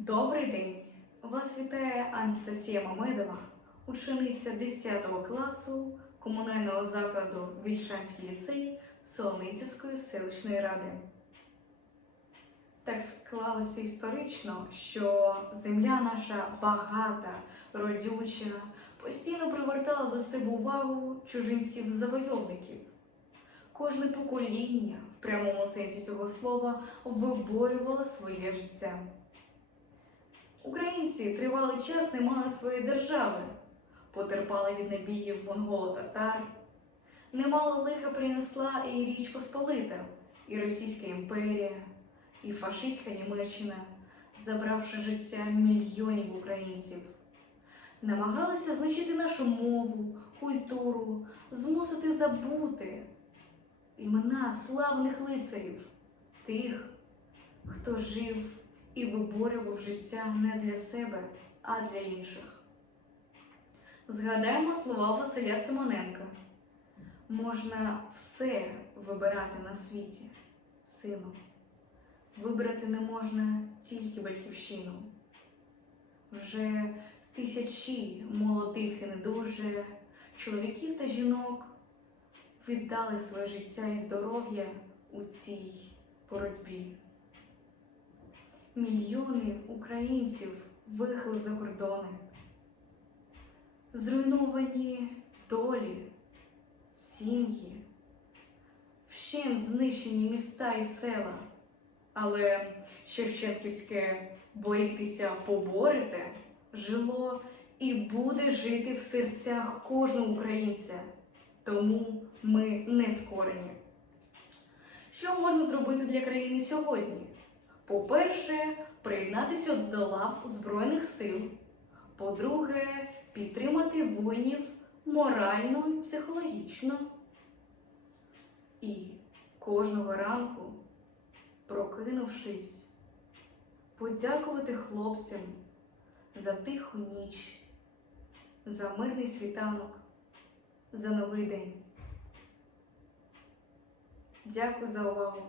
Добрий день! Вас вітає Анастасія Мамедова, учениця 10 класу комунального закладу Вільшанський ліцей Солоницівської селищної ради. Так склалося історично, що земля наша багата, родюча, постійно привертала до себе увагу чужинців-завойовників. Кожне покоління, в прямому сенсі цього слова, вибоювало своє життя. Українці тривалий час не мали своєї держави, потерпали від набігів монголо-татар. Немало лиха принесла і Річ Посполита, і Російська імперія, і фашистська Німеччина, забравши життя мільйонів українців. Намагалися знищити нашу мову, культуру, змусити забути імена славних лицарів, тих, хто жив і виборював життя не для себе, а для інших. Згадаємо слова Василя Симоненка. Можна все вибирати на світі, сину. Вибрати не можна тільки батьківщину. Вже тисячі молодих і недуже чоловіків та жінок віддали своє життя і здоров'я у цій боротьбі. Мільйони українців виїхали за кордони, зруйновані долі, сім'ї, вщент знищені міста і села. Але Шевченківське борітися поборете жило і буде жити в серцях кожного українця. Тому ми не скорені. Що можна зробити для країни сьогодні? По-перше, приєднатися до лав Збройних сил. По-друге, підтримати воїнів морально і психологічно. І кожного ранку, прокинувшись, подякувати хлопцям за тиху ніч, за мирний світанок, за новий день. Дякую за увагу!